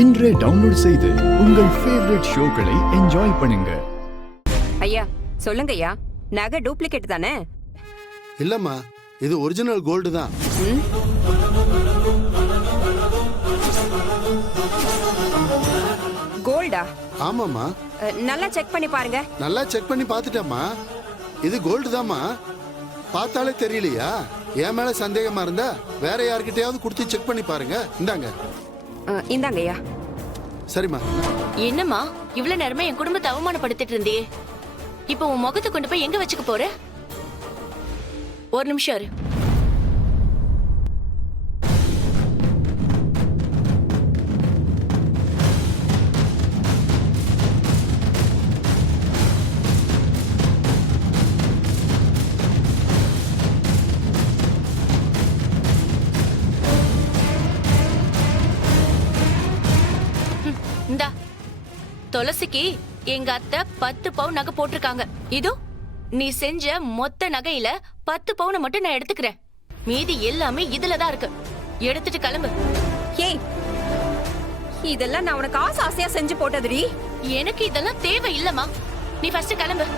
இன்றே டவுன்லோட் செய்து உங்கள் ஃபேவரட் ஷோக்களை என்ஜாய் பண்ணுங்க. ஐயா சொல்லுங்க ஐயா, நகை டூப்ளிகேட் தானே? இல்லம்மா, இது ஒரிஜினல் கோல்டு தான். கோல்டா? ஆமாம்மா. நல்லா செக் பண்ணி பாருங்க. நல்லா செக் பண்ணி பார்த்துட்டேம்மா. இது கோல்டு தாம்மா. பார்த்தாலே தெரியலையா? என் மேல சந்தேகமா இருந்தா வேற யார்கிட்டயாவது கொடுத்து செக் பண்ணி பாருங்க. இந்தாங்க. இந்தாங்க ஐயா. சரிம்மா. என்னம்மா இவ்வளவு நேரமா என் குடும்பத்தை அவமானப்படுத்திட்டு இருந்தியே, இப்போ உன் முகத்தை கொண்டு போய் எங்க வச்சுக்க போற? ஒரு நிமிஷம் இரு. இந்தா, துளசிக்கு எங்க அத்தை 10 பவுன் நகை போட்டிருக்காங்க. இதோ நீ செஞ்ச மொத்த நகையில 10 பவுனை மட்டும் நான் எடுத்துக்கிறேன். மீதி எல்லாமே இதுலதான் இருக்கு. எடுத்துட்டு கிளம்பு. ஏய், இதெல்லாம் நான் உனக்கு ஆசை ஆசையா செஞ்சு போட்டதுடி. எனக்கு இதெல்லாம் தேவை இல்லம்மா. நீ ஃபர்ஸ்ட் கிளம்பு.